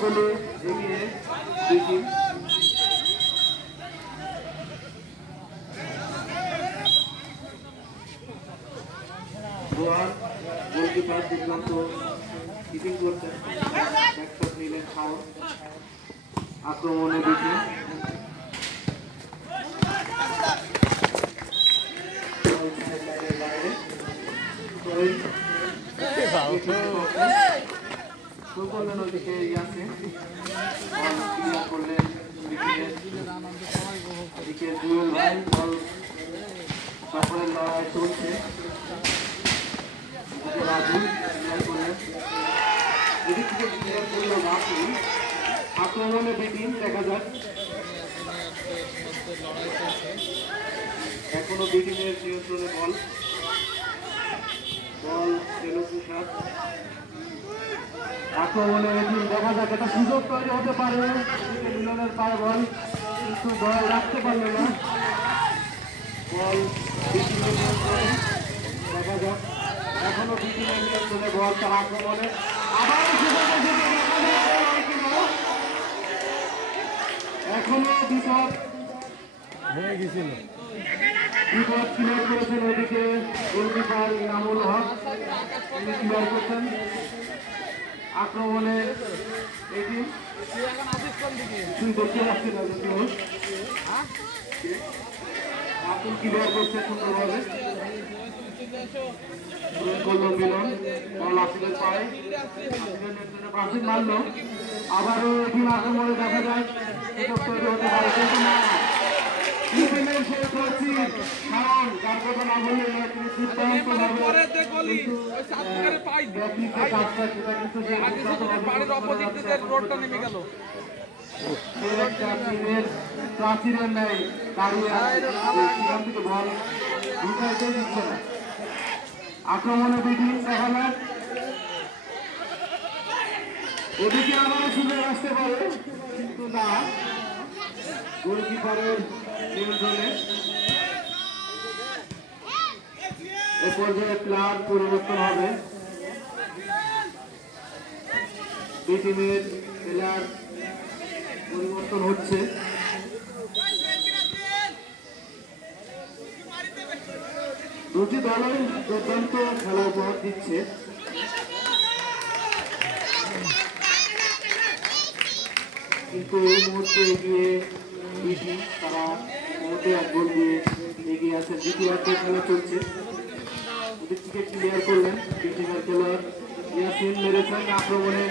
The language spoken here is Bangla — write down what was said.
গোলে এগিয়ে দুই টিম। রোহান গোলকিপার দুর্দান্ত কিপিং করছেন, ব্যাকশট নিলেন ফাউল। আক্রমণে দিকে বাইরে করলেন ওইদিকে ইয়াসিন ক্লিয়ার করলেন এদিকে জুয়েল ভাই বল দখলের লড়াই চলছে। রাজু ক্লিয়ার করলেন এদিক থেকে ক্লিয়ার করলো রাজু। আক্রমণে বিটিম দেখা যাক এখনো বিটিমের নিয়ন্ত্রণে বল বল এলো তুষার। আক্রমণে এদিন দেখা যাক একটা সুযোগ তৈরি হতে পারে, মিলনের পায়ে বল কিন্তু বল রাখতে পারলো না। বল বিটিমের নিয়ন্ত্রণে দেখা যাক এখনো বিটিমের নিয়ন্ত্রণে বল তার আক্রমণে আবার এখনো বিপদ হয়ে গেছিল। বিপদ ক্লিয়ার করেছেন ওদিকে গোলকিপার ইনামুল হক, তিনি ক্লিয়ার করছেন। আক্রমণে এটি তুই দেখতে পাচ্ছি না আতুল ক্লিয়ার করছে সুন্দরভাবে করলো মিলন। বল আসিলের পায়ে আসিলের নেতৃত্বে বাসিক মারলো আবারও এটি আক্রমণে দেখা যায় তৈরি হতে পারে কিন্তু না যার কথা না বললে তিনি দুর্দান্তভাবে প্রাচীরের নেই দাঁড়িয়ে সেখান থেকে বল ঢুকাইতে দিচ্ছে না। আক্রমণে বিধি দেখা যায় ওদিকে আবার সুযোগ আসতে পারে কিন্তু না গোলকিপারের নিয়ন্ত্রণে। এ পর্যায়ে প্লেয়ার পরিবর্তন হবে, দুই টিমের প্লেয়ার পরিবর্তন হচ্ছে। দুটি দলই দুর্দান্ত খেলা উপহার দিচ্ছে। কিন্তু এই মুহূর্তে এগিয়ে তারা মুহূর্তে এক গোল দিয়ে এগিয়ে আছে। দ্বিতীয়ার্ধে খেলা চলছে, ওদিক থেকে ক্লিয়ার করলেন বিটিমের খেলোয়াড় ইয়াসিন মেরেছেন। আক্রমণে